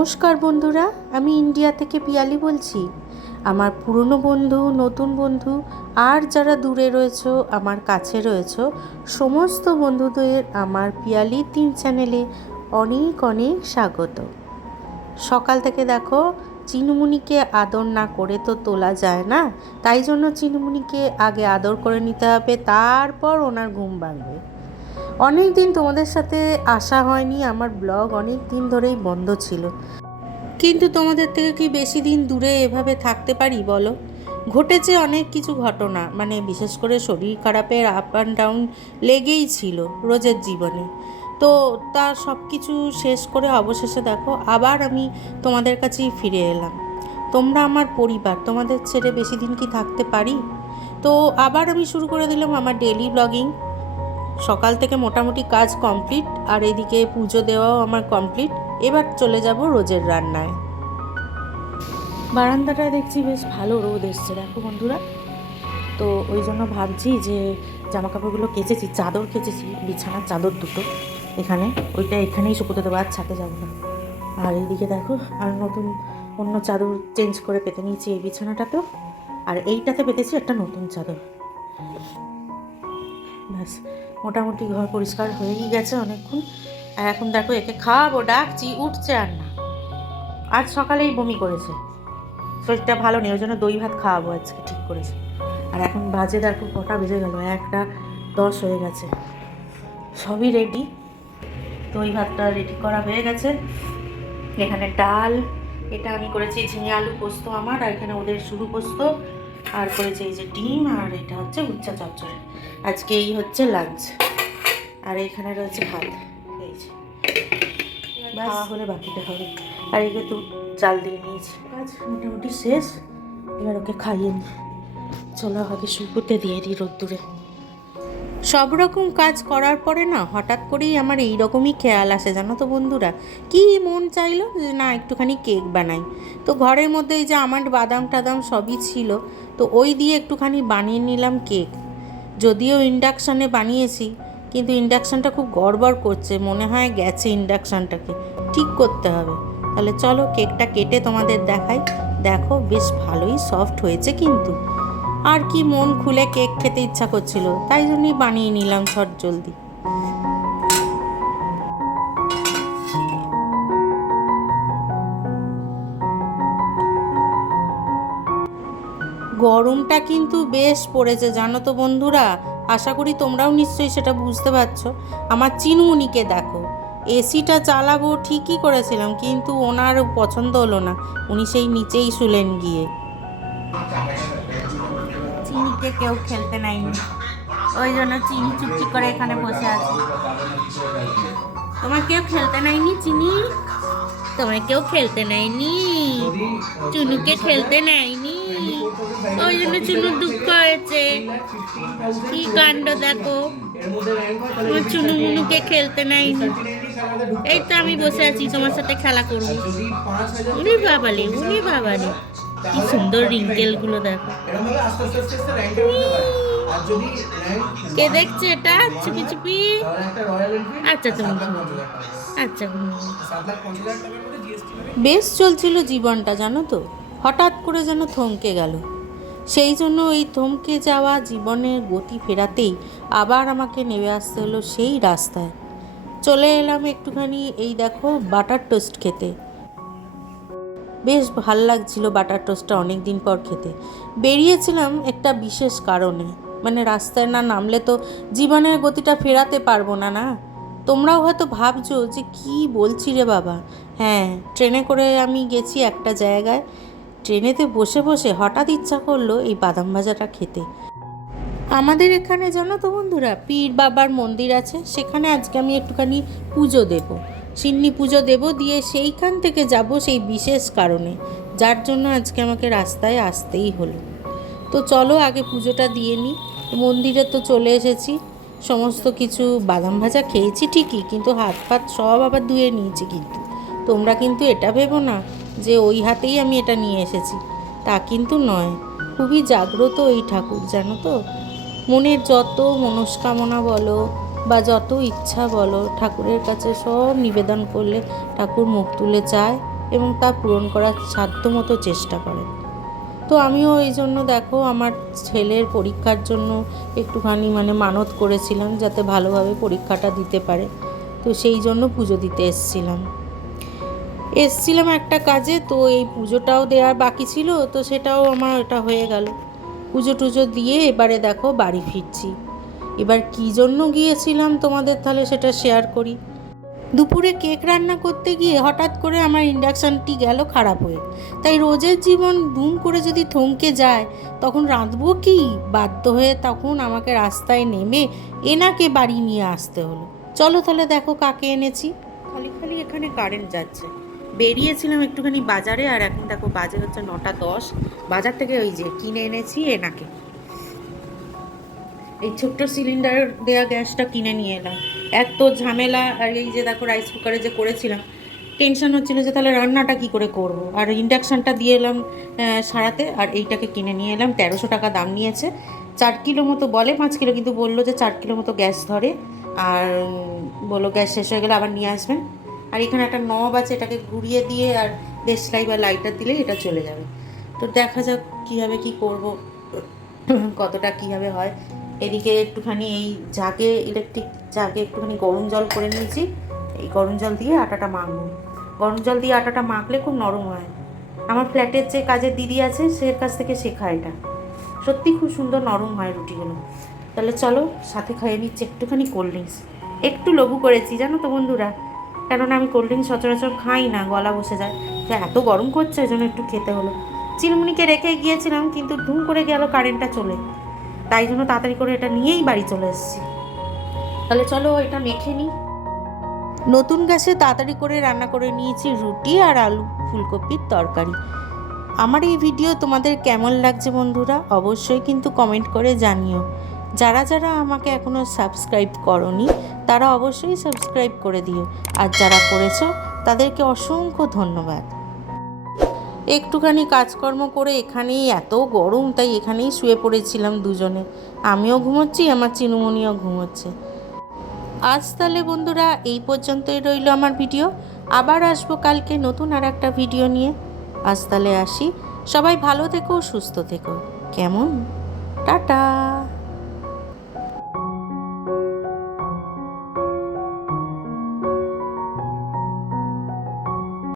নমস্কার বন্ধুরা, আমি ইন্ডিয়া থেকে পিয়ালি বলছি। আমার পুরনো বন্ধু, নতুন বন্ধু, আর যারা দূরে রয়েছো, আমার কাছে রয়েছো, সমস্ত বন্ধুদের আমার পিয়ালি তিন চ্যানেলে অনেক অনেক স্বাগত। সকাল থেকে দেখো, চিনুমুনিকে আদর না করে তো তোলা যায় না, তাই জন্য চিনুমুনিকে আগে আদর করে নিতে হবে, তারপর ওনার ঘুম ভাঙবে। অনেক দিন তোমাদের সাথে আসা হয়নি, আমার ব্লগ অনেক দিন ধরেই বন্ধ ছিল। কিন্তু তোমাদের থেকে কি বেশি দিন দূরে এভাবে থাকতে পারি, বলো? ঘটেছে অনেক কিছু ঘটনা মানে বিশেষ করে শরীর খারাপের আপ অ্যান্ড ডাউন লেগেই ছিল রোজের জীবনে। তো তার সব কিছু শেষ করে অবশেষে দেখো, আবার আমি তোমাদের কাছেই ফিরে এলাম। তোমরা আমার পরিবার, তোমাদের ছেড়ে বেশি দিন কি থাকতে পারি? তো আবার আমি শুরু করে দিলাম আমার ডেলি ব্লগিং সকাল থেকে মোটামুটি কাজ কমপ্লিট আর এদিকে পুজো দেওয়াও আমার কমপ্লিট এবার চলে যাব রোজের রান্নায়। বারান্দাটায় দেখছি বেশ ভালো রোদ এসছে, দেখো বন্ধুরা। তো ওই জন্য ভাবছি যে জামা কাপড়গুলো কেচেছি, চাদর কেচেছি, বিছানার চাদর দুটো এখানে। ওইটা এখানেই শুকোতে দেবো, আর ছাতে যাব না। আর এইদিকে দেখো, আর নতুন অন্য চাদর চেঞ্জ করে পেতে নিয়েছি এই বিছানাটাতেও। আর এইটাতে পেতেছি একটা নতুন চাদর। ব্যাস, মোটামুটি ঘর পরিষ্কার হয়েই গেছে অনেকক্ষণ। আর এখন দেখো একে খাওয়াবো ডাকছি, উঠছে আর না। আজ সকালেই বমি করেছে। শরীরটা ভালো নেই, ওই জন্য দই ভাত খাওয়াবো আজকে, ঠিক করেছে। আর এখন বাজে দেখো কটা বেজে গেল, একটা দশ হয়ে গেছে। সবই রেডি দই ভাতটা রেডি করা হয়ে গেছে। এখানে ডাল, এটা আমি করেছি ঝিঙে আলু পোস্ত আমার, আর এখানে ওদের শুরু পোস্ত, আর করেছে এই যে ডিম, আর এটা হচ্ছে উচ্চা চচ্চড়ি। আজকে এই হচ্ছে লাঞ্চ আর এখানে রয়েছে ভাত। খাওয়া হলে বাকিটা হবে। আর একে তো চাল দিয়ে নিয়েছি। কাজ মোটামুটি শেষ। এবার ওকে খাইয়ে নি। চলো আগে শুকুতে দিয়ে দিই রোদ্দুরে। সব রকম কাজ করার পরে না হঠাৎ করেই আমার এই রকমই খেয়াল আসে জানো তো বন্ধুরা। কি মন চাইলো যে না একটুখানি কেক বানাই। তো ঘরের মধ্যে এই যে আমার বাদাম টাদাম সবই ছিল তো ওই দিয়ে একটুখানি বানিয়ে নিলাম কেক। যদিও ইন্ডাকশানে বানিয়েছি কিন্তু ইন্ডাকশানটা খুব গড়বড় করছে, মনে হয় গেছে ইন্ডাকশানটাকে। ঠিক করতে হবে। তাহলে চলো কেকটা কেটে তোমাদের দেখাই। দেখো, বেশ ভালোই সফট হয়েছে কিন্তু। আর কি মন খুলে কেক খেতে ইচ্ছা করছিল, তাই জন্যই বানিয়ে নিলাম ছট জলদি। গরমটা কিন্তু বেশ পড়েছে, জানো তো বন্ধুরা? আশা করি তোমরাও নিশ্চয়ই সেটা বুঝতে পারছ। আমার চিনমুনিকে দেখো। এসিটা চালাবো, ঠিকই করেছিলাম, কিন্তু ওনার পছন্দ হলো না। উনি সেই নিচেই শুলেন গিয়ে। চিনিকে কেউ খেলতে নাইনি ওই জন্য চিনি চুপটি করে এখানে বসে আছে। তোমার কেউ খেলতে নাইনি চিনি? তোমার কেউ খেলতে নেয়নি? চুনুকে খেলতে নেয়নি? ওই জন্য চুনুর দুঃখ হয়েছে। কি কাণ্ড দেখো? তোমার চুনু মুনুকে খেলতে নেয়নি এই তো আমি বসে আছি, তোমার সাথে খেলা করব। উনি বাবালে উনি বাবালে। কি সুন্দর রিঙ্কেলগুলো দেখো। কে দেখছে এটা? চুপি চুপি। আচ্ছা তুমি আচ্ছা বেশ চলছিল জীবনটা, জানো তো? হঠাৎ করে যেন থমকে গেল। সেই জন্য এই থমকে যাওয়া জীবনের গতি ফেরাতেই আবার আমাকে নেমে আসতে হলো সেই রাস্তায়। চলে এলাম একটুখানি এই দেখো বাটার টোস্ট খেতে। বেশ ভালো লাগছিল বাটার টোস্টটা অনেক দিন পর খেতে। বেরিয়েছিলাম একটা বিশেষ কারণে। মানে রাস্তায় না নামলে তো জীবনের গতিটা ফেরাতে পারব না না? তোমরাও হয়তো ভাবছ যে কি বলছি রে বাবা? হ্যাঁ ট্রেনে করে আমি গেছি একটা জায়গায়। ট্রেনেতে বসে বসে হঠাৎ ইচ্ছা করল এই বাদাম ভাজাটা খেতে। আমাদের এখানে জানো তো বন্ধুরা, পীর বাবার মন্দির আছে, সেখানে আজকে আমি একটুখানি পুজো দেব। সিন্নি পুজো দেব, দিয়ে সেইখান থেকে যাব সেই বিশেষ কারণে। যার জন্য আজকে আমাকে রাস্তায় আসতেই হলো। তো চলো আগে পুজোটা দিয়ে নিই। মন্দিরে তো চলে এসেছি, সমস্ত কিছু বাদাম ভাজা খেয়েছি ঠিকই, কিন্তু হাত পাত সব আবার ধুয়ে নিয়েছি কিন্তু। তোমরা কিন্তু এটা ভেবো না যে ওই হাতেই আমি এটা নিয়ে এসেছি। তা কিন্তু নয়। খুবই জাগ্রত এই ঠাকুর, জানো তো? মনের যত মনস্কামনা বলো বা যত ইচ্ছা বলো, ঠাকুরের কাছে সব নিবেদন করলে ঠাকুর মুখ তুলে চায় এবং তা পূরণ করার সাধ্যমতো চেষ্টা করে। তো আমিও এই জন্য দেখো আমার ছেলের পরীক্ষার জন্য একটুখানি মানে মানত করেছিলাম যাতে ভালোভাবে পরীক্ষাটা দিতে পারে। তো সেই জন্য পুজো দিতে এসছিলাম। এসছিলাম একটা কাজে, তো এই পুজোটাও দেওয়ার বাকি ছিল, তো সেটাও আমার এটা হয়ে গেল। পুজো টুজো দিয়ে এবারে দেখো বাড়ি ফিরছি। এবার কী জন্য গিয়েছিলাম তোমাদের তাহলে সেটা শেয়ার করি। দুপুরে কেক রান্না করতে গিয়ে হঠাৎ করে আমার ইন্ডাকশানটি গেল খারাপ হয়ে। তাই রোজের জীবন দুম করে যদি থমকে যায়, তখন রাঁধবো কি? বাধ্য হয়ে তখন আমাকে রাস্তায় নেমে এনাকে বাড়ি নিয়ে আসতে হলো। চলো তাহলে দেখো কাকে এনেছি। খালি খালি এখানে কারেন্ট যাচ্ছে। বেরিয়েছিলাম একটুখানি বাজারে আর এখন দেখো বাজে হচ্ছে নটা দশ। বাজার থেকে ওই যে কিনে এনেছি এনাকে। এই ছোট্ট সিলিন্ডার দেওয়া গ্যাসটা কিনে নিয়ে এলাম। এত ঝামেলা আর এই যে দেখো রাইস কুকারে যে করেছিলাম টেনশন হচ্ছিল যে তাহলে রান্নাটা কি করে করব? আর ইন্ডাকশানটা দিয়ে এলাম সারাতে আর এইটাকে কিনে নিয়ে এলাম। তেরোশো টাকা দাম নিয়েছে। চার কিলো মতো বলে, পাঁচ কিলো কিন্তু বলল যে চার কিলো মতো গ্যাস ধরে। আর বলল গ্যাস শেষ হয়ে গেলে আবার নিয়ে আসবেন। আর এখানে একটা নব আছে, এটাকে ঘুরিয়ে দিয়ে আর দেশলাই বা লাইটার দিলে এটা চলে যাবে। তো দেখা যাক কীভাবে কি করব, কতটা কীভাবে হয়। এদিকে একটুখানি এই জাগে ইলেকট্রিক জাগে একটুখানি গরম জল করে নিয়েছি। এই গরম জল দিয়ে আটাটা মাখবো। গরম জল দিয়ে আটাটা মাখলে খুব নরম হয়। আমার ফ্ল্যাটের যে কাজের দিদি আছে, সে কাছ থেকে শেখা এটা। সত্যি খুব সুন্দর নরম হয় রুটিগুলো। তাহলে চলো, সাথে খাইয়ে নিচ্ছি একটুখানি কোল্ড ড্রিঙ্কস একটু লঘু করেছি, জানো তো বন্ধুরা? কেননা আমি কোল্ড ড্রিঙ্কস সচরাচর খাই না, গলা বসে যায়। তো এত গরম করছে ওই জন্য একটু খেতে হলো। চিলমুনিকে রেখে গিয়েছিলাম, কিন্তু ধুম করে গেল কারেন্টটা চলে। তাই জন্য তাড়াতাড়ি করে এটা নিয়েই বাড়ি চলে এসেছি। তাহলে চলো এটা মেখে নিই। নতুন গ্যাসে তাড়াতাড়ি করে রান্না করে নিয়েছি রুটি আর আলু, ফুলকপির তরকারি। আমার এই ভিডিও তোমাদের কেমন লাগছে বন্ধুরা, অবশ্যই কিন্তু কমেন্ট করে জানিও। যারা যারা আমাকে এখনও সাবস্ক্রাইব করনি, তারা অবশ্যই সাবস্ক্রাইব করে দিও। আর যারা করেছ, তাদেরকে অসংখ্য ধন্যবাদ। একটুখানি কাজকর্ম করে এখানেই এত গরম, তাই এখানেই শুয়ে পড়েছিলাম দুজনে। আমিও ঘুমোচ্ছি, আমার চিনুমনিও ঘুমোচ্ছে। আজ তাহলে বন্ধুরা, এই পর্যন্তই রইল আমার ভিডিও। আবার আসব কালকে নতুন আর একটা ভিডিও নিয়ে। আজ তাহলে আসি। সবাই ভালো থেকো, সুস্থ থেকো। কেমন? টাটা!